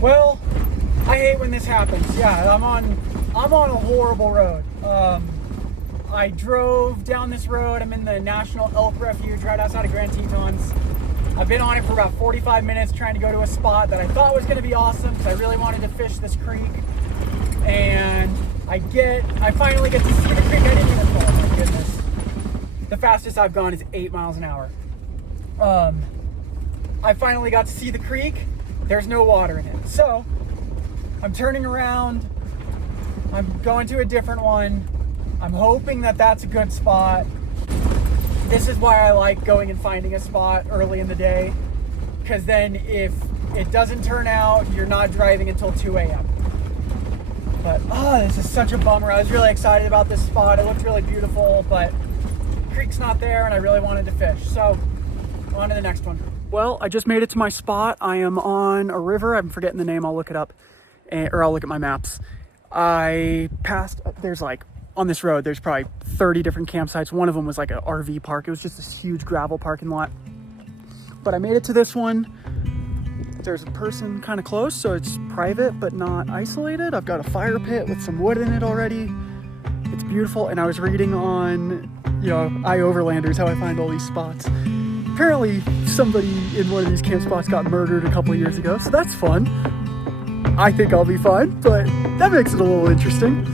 Well, I hate when this happens. Yeah, I'm on a horrible road. I drove down this road. I'm in the National Elk Refuge right outside of Grand Tetons. I've been on it for about 45 minutes trying to go to a spot that I thought was going to be awesome because I really wanted to fish this creek. And I finally get to see the creek. I didn't even fall. Oh my goodness. The fastest I've gone is 8 miles an hour. I finally got to see the creek. There's no water in it. So I'm turning around. I'm going to a different one. I'm hoping that that's a good spot. This is why I like going and finding a spot early in the day, because then if it doesn't turn out, you're not driving until 2 a.m. But this is such a bummer. I was really excited about this spot. It looked really beautiful, but the creek's not there and I really wanted to fish. So on to the next one. Well, I just made it to my spot. I am on a river. I'm forgetting the name. I'll look it up, or I'll look at my maps. I passed, on this road, there's probably 30 different campsites. One of them was like an RV park. It was just this huge gravel parking lot. But I made it to this one. There's a person kind of close, so it's private but not isolated. I've got a fire pit with some wood in it already. It's beautiful. And I was reading on, iOverlanders, how I find all these spots. Apparently somebody in one of these camp spots got murdered a couple of years ago, so that's fun. I think I'll be fine, but that makes it a little interesting.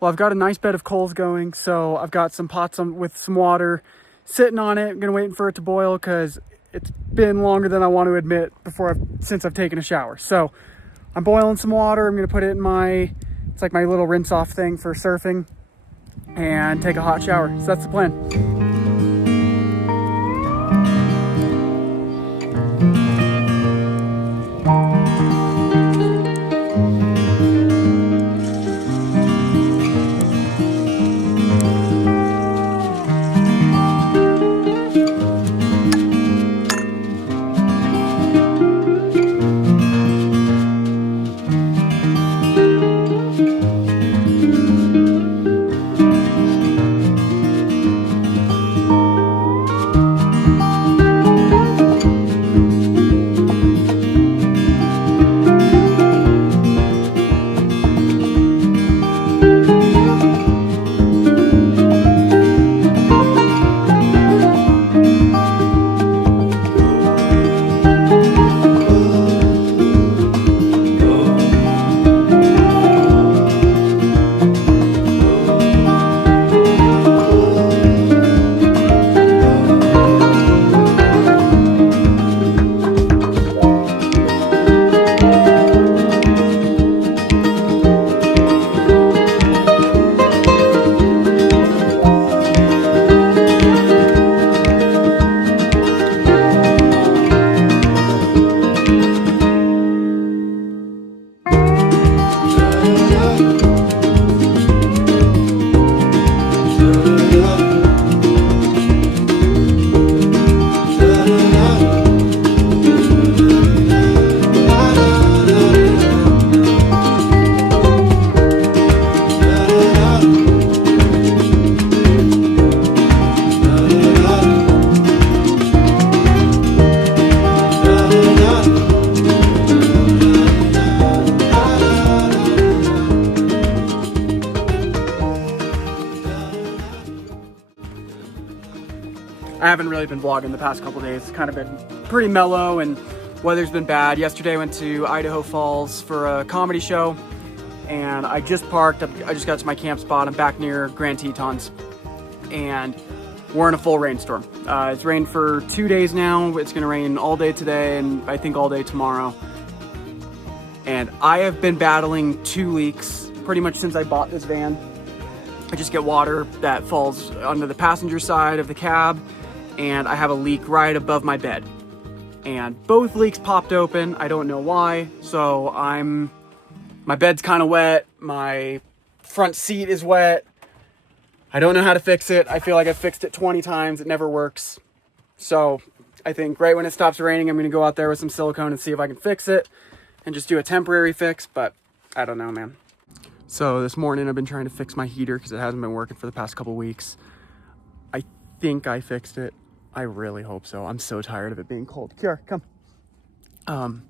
Well, I've got a nice bed of coals going, so I've got some pots with some water sitting on it. I'm gonna wait for it to boil because it's been longer than I want to admit since I've taken a shower. So I'm boiling some water. I'm gonna put it in it's like my little rinse off thing for surfing, and take a hot shower. So that's the plan. I haven't really been vlogging the past couple days. It's kind of been pretty mellow and weather's been bad. Yesterday I went to Idaho Falls for a comedy show and I just parked. I just got to my camp spot. I'm back near Grand Tetons and we're in a full rainstorm. It's rained for 2 days now. It's gonna rain all day today and I think all day tomorrow. And I have been battling 2 leaks pretty much since I bought this van. I just get water that falls onto the passenger side of the cab and I have a leak right above my bed. And both leaks popped open. I don't know why. So my bed's kind of wet. My front seat is wet. I don't know how to fix it. I feel like I've fixed it 20 times. It never works. So I think right when it stops raining, I'm gonna go out there with some silicone and see if I can fix it and just do a temporary fix, but I don't know, man. So this morning I've been trying to fix my heater because it hasn't been working for the past couple weeks. I think I fixed it. I really hope so. I'm so tired of it being cold. Kiara, come.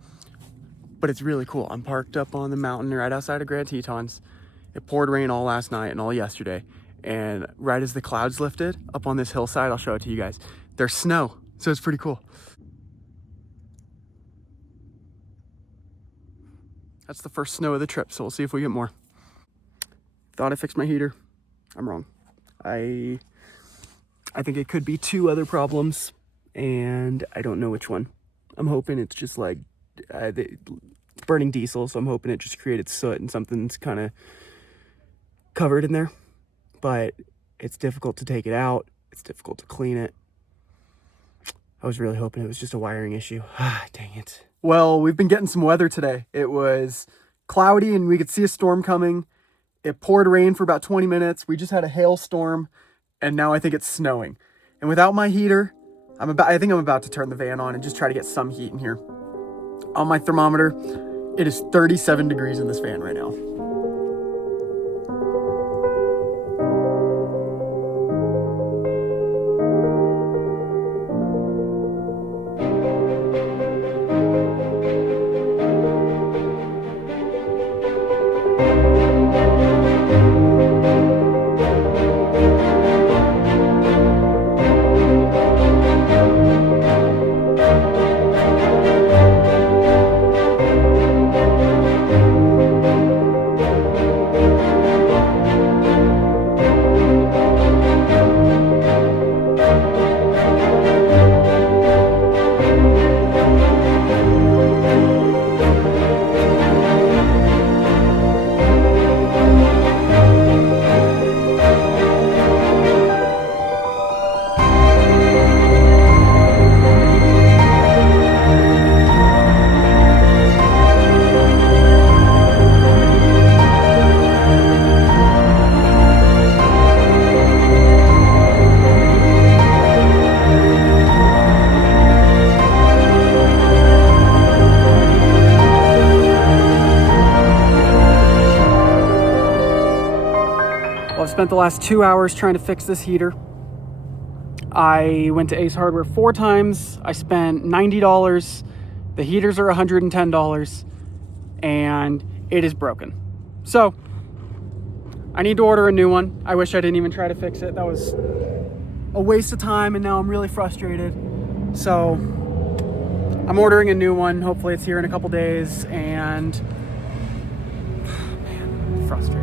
But it's really cool. I'm parked up on the mountain right outside of Grand Tetons. It poured rain all last night and all yesterday. And right as the clouds lifted up on this hillside, I'll show it to you guys, there's snow. So it's pretty cool. That's the first snow of the trip, so we'll see if we get more. Thought I fixed my heater. I'm wrong. I think it could be 2 other problems, and I don't know which one. I'm hoping it's just like it's burning diesel, so I'm hoping it just created soot and something's kind of covered in there. But it's difficult to take it out. It's difficult to clean it. I was really hoping it was just a wiring issue. Dang it. Well, we've been getting some weather today. It was cloudy and we could see a storm coming. It poured rain for about 20 minutes. We just had a hailstorm and now I think it's snowing. And without my heater, I think I'm about to turn the van on and just try to get some heat in here. On my thermometer, it is 37 degrees in this van right now. I've spent the last 2 hours trying to fix this heater. I went to Ace Hardware 4 times. I spent $90. The heaters are $110 and it is broken. So I need to order a new one. I wish I didn't even try to fix it. That was a waste of time and now I'm really frustrated. So I'm ordering a new one. Hopefully it's here in a couple days and man, I'm frustrated.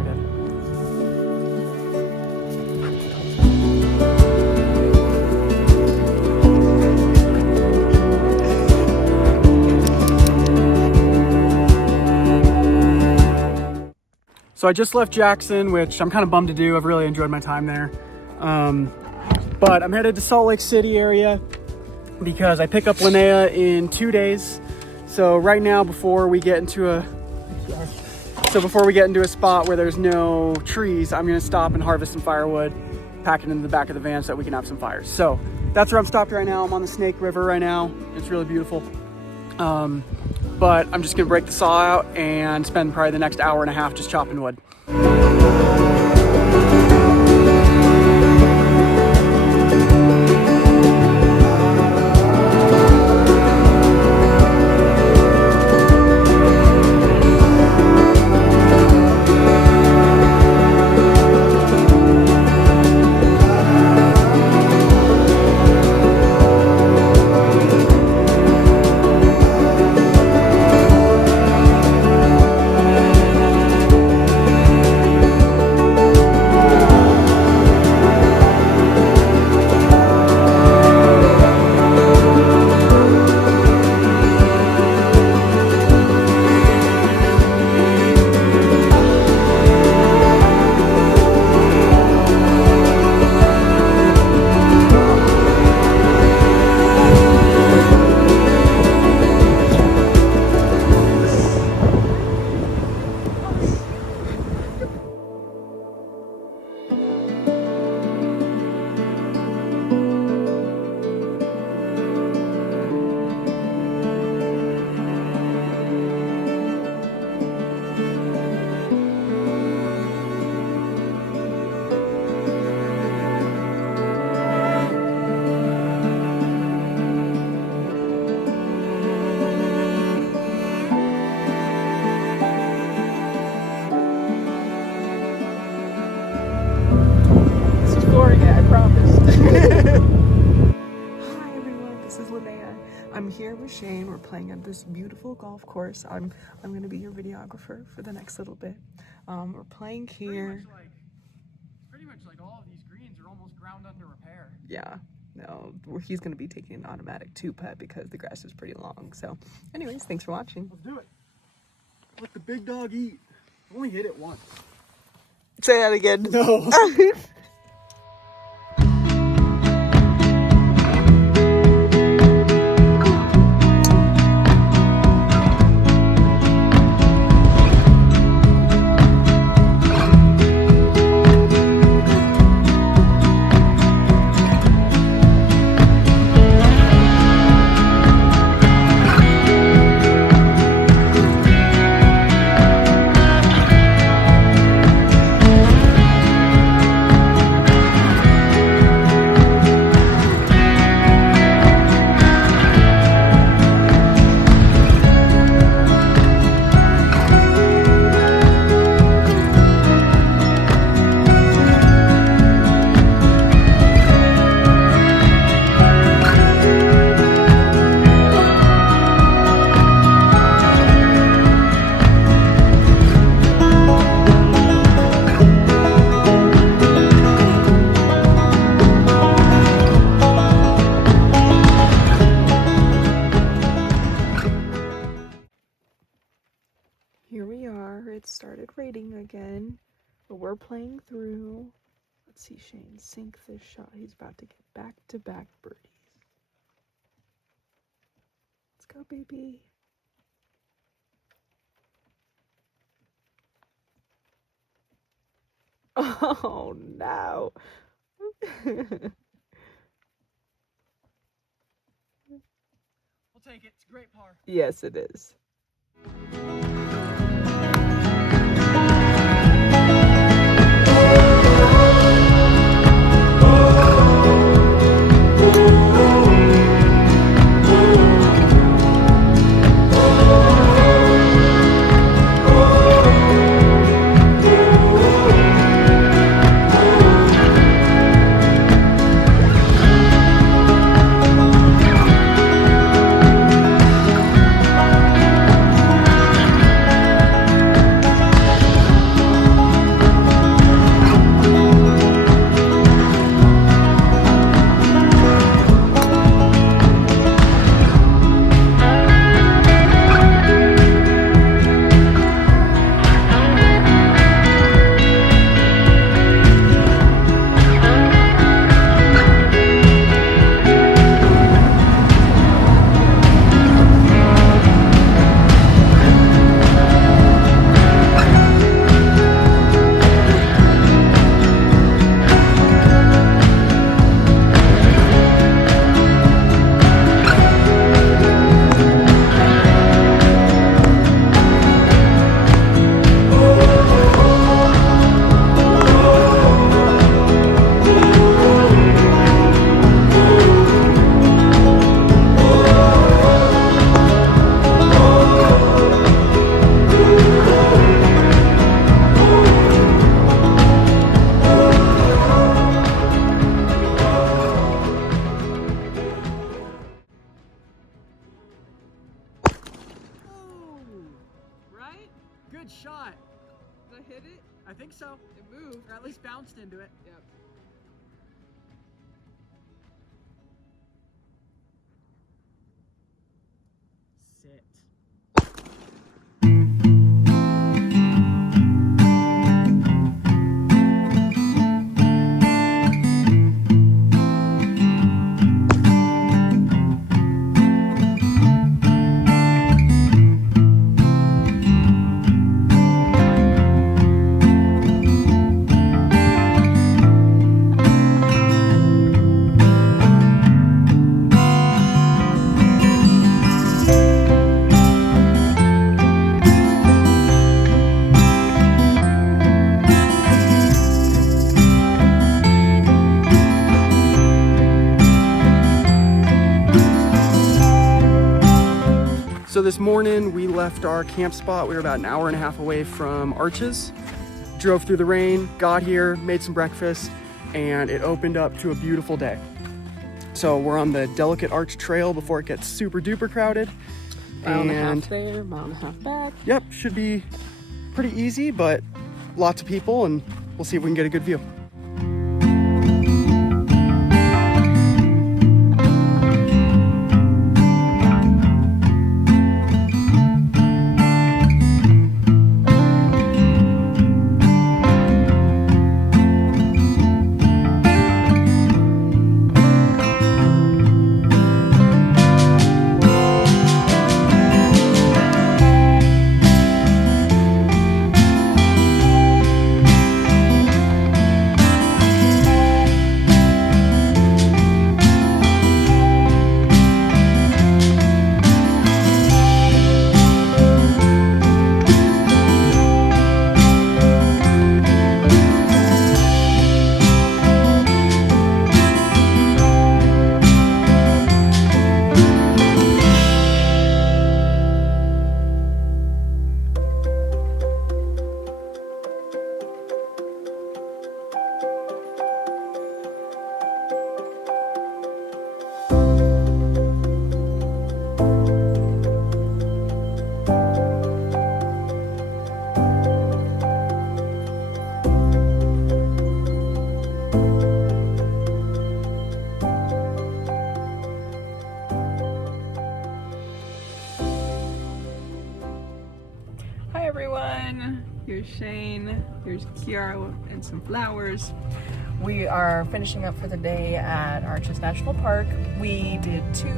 So I just left Jackson, which I'm kind of bummed to do. I've really enjoyed my time there. But I'm headed to Salt Lake City area because I pick up Linnea in 2 days. So right now, before we get into a spot where there's no trees, I'm gonna stop and harvest some firewood, pack it into the back of the van so that we can have some fires. So that's where I'm stopped right now. I'm on the Snake River right now. It's really beautiful. But I'm just gonna break the saw out and spend probably the next hour and a half just chopping wood. I'm here with Shane. We're playing at this beautiful golf course. I'm gonna be your videographer for the next little bit. We're playing here. Pretty much like all of these greens are almost ground under repair. Yeah, no, he's gonna be taking an automatic 2-putt because the grass is pretty long. So, anyways, thanks for watching. Let's do it. Let the big dog eat. I only hit it once. Say that again. No. Here we are. It started raining again, but we're playing through. Let's see Shane sink this shot. He's about to get back-to-back birdies. Let's go, baby. Oh, no. We'll take it. It's a great par. Yes, it is. Good shot. Did I hit it? I think so. It moved. Or at least bounced into it. Yep. Sit. So this morning we left our camp spot. We were about an hour and a half away from Arches. Drove through the rain, got here, made some breakfast, and it opened up to a beautiful day. So we're on the Delicate Arch Trail before it gets super duper crowded. Mile and a half there, mile and a half back. Yep, should be pretty easy, but lots of people, and we'll see if we can get a good view. Hi everyone, here's Shane, here's Kiara and some flowers. We are finishing up for the day at Arches National Park. We did 2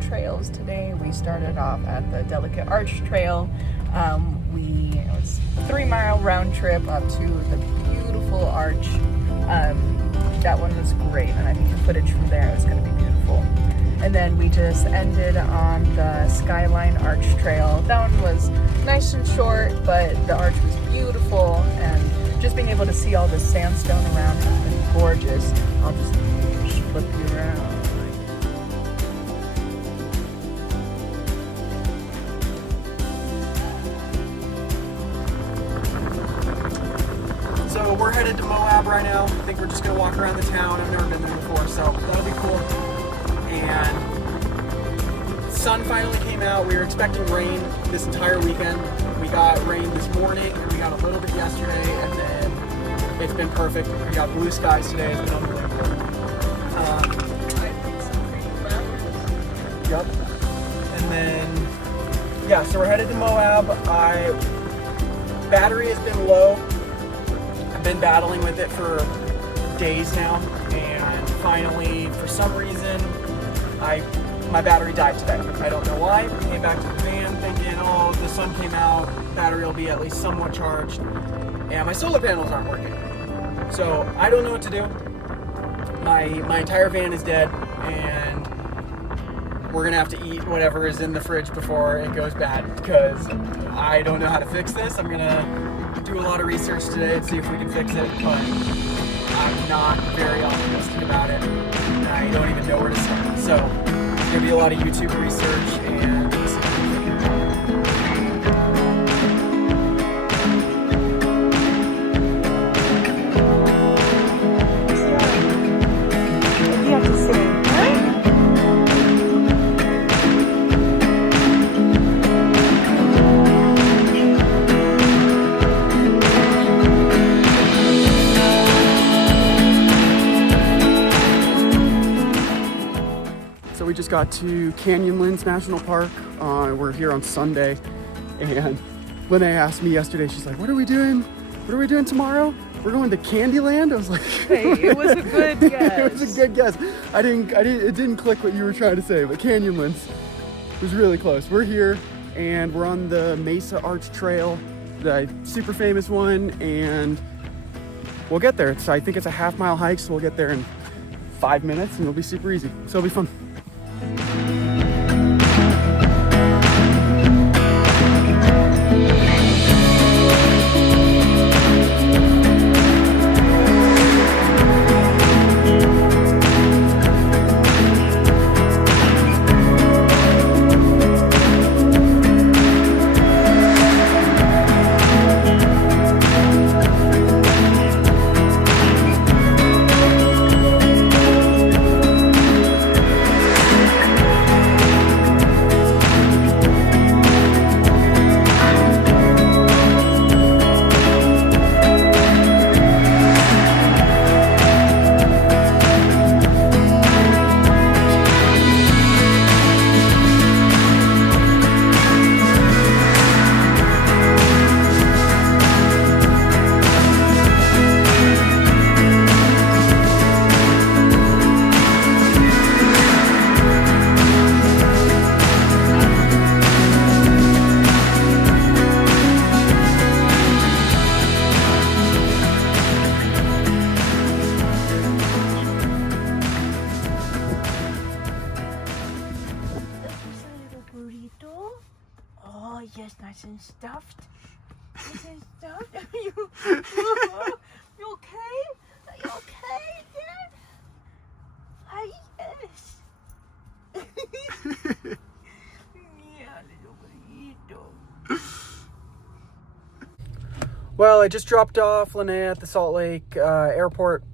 trails today. We started off at the Delicate Arch Trail. It was a 3-mile round trip up to the beautiful arch. That one was great, and I think the footage from there is going to be beautiful. And then we just ended on the Skyline Arch Trail. That one was nice and short, but the arch was beautiful, and just being able to see all the sandstone around has been gorgeous. I'll just flip you around. So we're headed to Moab right now. I think we're just gonna walk around the town. I've never been there before, so that'll be cool. And the sun finally came out. We were expecting rain this entire weekend. We got rain this morning, and we got a little bit yesterday, and then it's been perfect. We got blue skies today. It's been unbelievable. Yep. And then, yeah, so we're headed to Moab. Battery has been low. I've been battling with it for days now, and finally, for some reason, my battery died today. I don't know why. I came back to the van thinking, oh, the sun came out, battery will be at least somewhat charged, and my solar panels aren't working. So I don't know what to do. My entire van is dead, and we're gonna have to eat whatever is in the fridge before it goes bad, because I don't know how to fix this. I'm gonna do a lot of research today and see if we can fix it, but I'm not very optimistic about it. I don't even know where to start. So it's gonna be a lot of YouTube research and You have to say, huh? So we just got to Canyonlands National Park. We're here on Sunday, and Linnea asked me yesterday, she's like, what are we doing? What are we doing tomorrow? We're going to Candyland? I was like, Hey, it was a good guess. It was a good guess. It didn't click what you were trying to say, but Canyonlands was really close. We're here, and we're on the Mesa Arch Trail, the super famous one, and we'll get there. I think it's a half-mile hike, so we'll get there in 5 minutes, and it'll be super easy. So it'll be fun. Nice and stuffed. Nice and stuffed. Are you okay? Are you okay? Yeah. Hi, yes. Yeah, little burrito. Well, I just dropped off Linnea at the Salt Lake airport.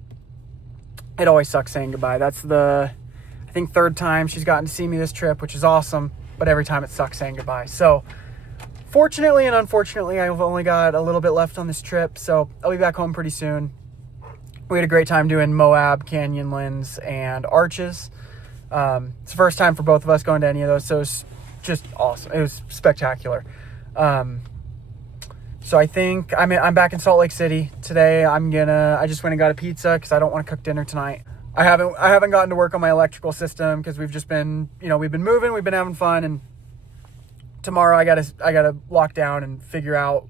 It always sucks saying goodbye. That's the, I think, third time she's gotten to see me this trip, which is awesome. But every time it sucks saying goodbye. So fortunately and unfortunately, I've only got a little bit left on this trip. So I'll be back home pretty soon. We had a great time doing Moab, Canyonlands, and Arches. It's the first time for both of us going to any of those. So it's just awesome. It was spectacular. So I think I'm back in Salt Lake City today. I just went and got a pizza because I don't want to cook dinner tonight. I haven't gotten to work on my electrical system because we've just been, we've been moving, we've been having fun, and tomorrow I gotta lock down and figure out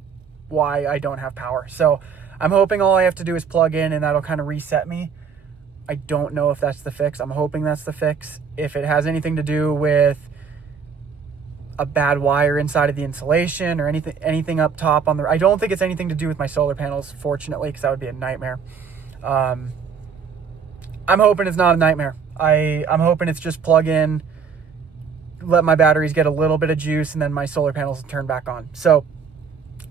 why I don't have power. So I'm hoping all I have to do is plug in and that'll kind of reset me. I don't know if that's the fix. I'm hoping that's the fix. If it has anything to do with a bad wire inside of the insulation or anything up top on I don't think it's anything to do with my solar panels, fortunately, because that would be a nightmare. I'm hoping it's not a nightmare. I'm hoping it's just plug in, let my batteries get a little bit of juice, and then my solar panels will turn back on. So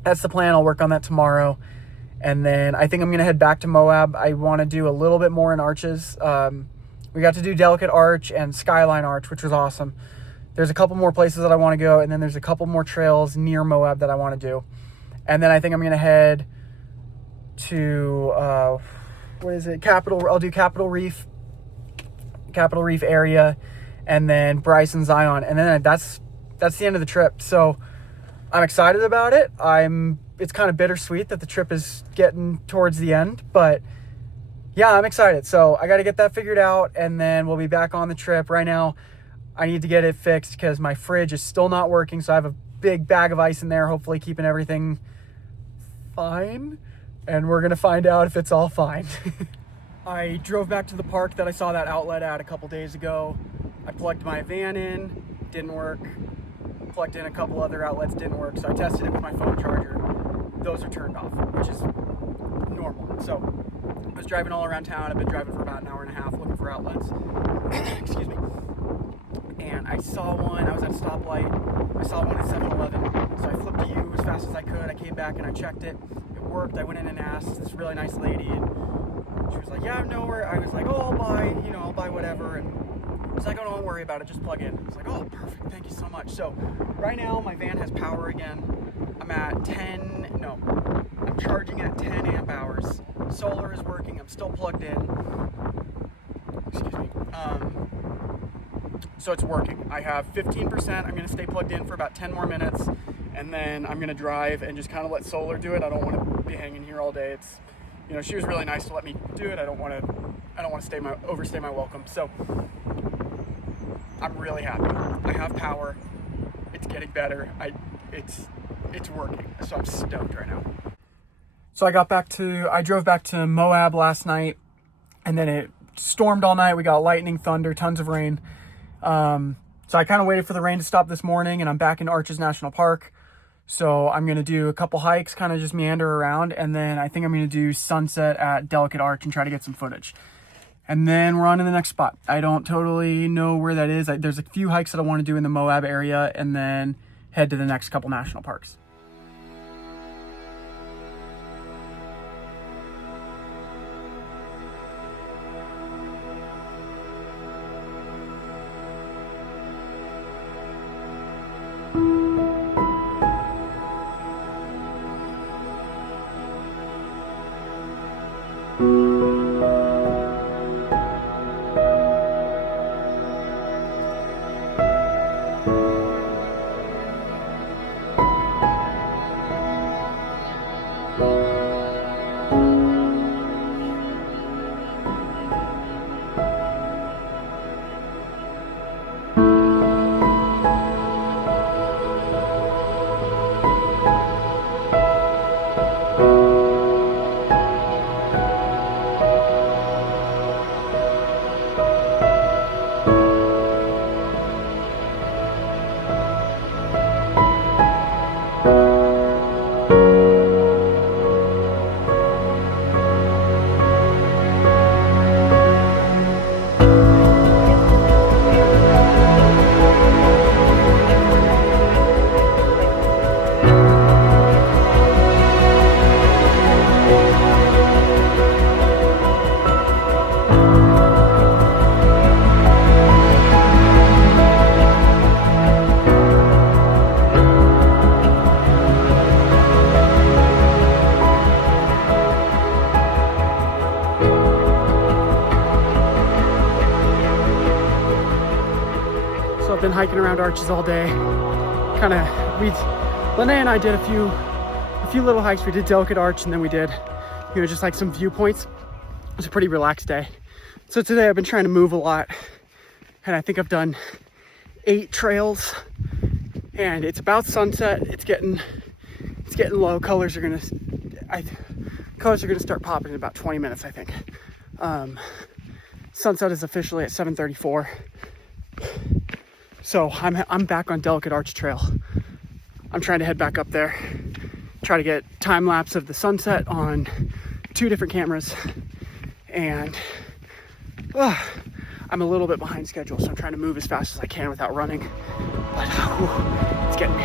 that's the plan. I'll work on that tomorrow. And then I think I'm going to head back to Moab. I want to do a little bit more in Arches. We got to do Delicate Arch and Skyline Arch, which was awesome. There's a couple more places that I want to go, and then there's a couple more trails near Moab that I want to do. And then I think I'm going to head to, I'll do Capitol Reef area, and then Bryce and Zion. And then that's the end of the trip. So I'm excited about it. It's kind of bittersweet that the trip is getting towards the end, but yeah, I'm excited. So I got to get that figured out, and then we'll be back on the trip. Right now, I need to get it fixed because my fridge is still not working. So I have a big bag of ice in there, hopefully keeping everything fine. And we're going to find out if it's all fine. I drove back to the park that I saw that outlet at a couple days ago. I plugged my van in, didn't work. Plugged in a couple other outlets, didn't work. So I tested it with my phone charger. Those are turned off, which is normal. So I was driving all around town. I've been driving for about an hour and a half looking for outlets. Excuse me. And I saw one. I was at a stoplight. I saw one at 7-Eleven. So I flipped to you as fast as I could. I came back and I checked it. It worked. I went in and asked this really nice lady, and she was like, "Yeah, I'm nowhere." I was like, "Oh, I'll buy whatever." And she's like, "Oh, don't worry about it. Just plug in." I was like, "Oh, perfect. Thank you so much." So right now my van has power again. I'm charging at 10 amp hours. Solar is working. I'm still plugged in. Excuse me. So it's working. I have 15%. I'm going to stay plugged in for about 10 more minutes, and then I'm going to drive and just kind of let solar do it. I don't want to be hanging here all day. It's, she was really nice to let me do it. I don't want to overstay my welcome. So I'm really happy. I have power. It's getting better. It's working. So I'm stoked right now. So I drove back to Moab last night, and then it stormed all night. We got lightning, thunder, tons of rain. So I kind of waited for the rain to stop this morning, and I'm back in Arches National Park. So I'm going to do a couple hikes, kind of just meander around, and then I think I'm going to do sunset at Delicate Arch and try to get some footage. And then we're on to the next spot. I don't totally know where that is. There's a few hikes that I want to do in the Moab area, and then head to the next couple national parks. I've been hiking around Arches all day. Linnea and I did a few little hikes. We did Delicate Arch, and then we did, you know, just like some viewpoints. It was a pretty relaxed day. So today I've been trying to move a lot, and I think I've done 8 trails, and it's about sunset. It's getting low. Colors are gonna start popping in about 20 minutes, I think. Sunset is officially at 7:34. So I'm back on Delicate Arch Trail. I'm trying to head back up there, try to get time lapse of the sunset on 2 different cameras, and I'm a little bit behind schedule, so I'm trying to move as fast as I can without running, but it's getting me.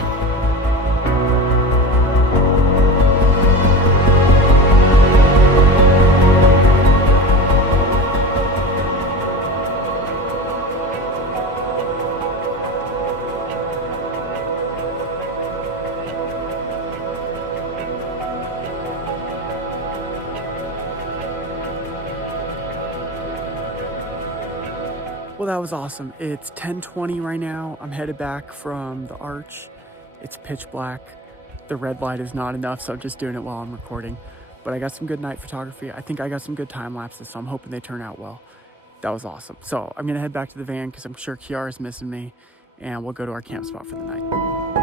Well, that was awesome. It's 10:20 right now. I'm headed back from the arch. It's pitch black. The red light is not enough, so I'm just doing it while I'm recording. But I got some good night photography. I think I got some good time lapses, so I'm hoping they turn out well. That was awesome. So I'm gonna head back to the van because I'm sure Kiara's missing me, and we'll go to our camp spot for the night.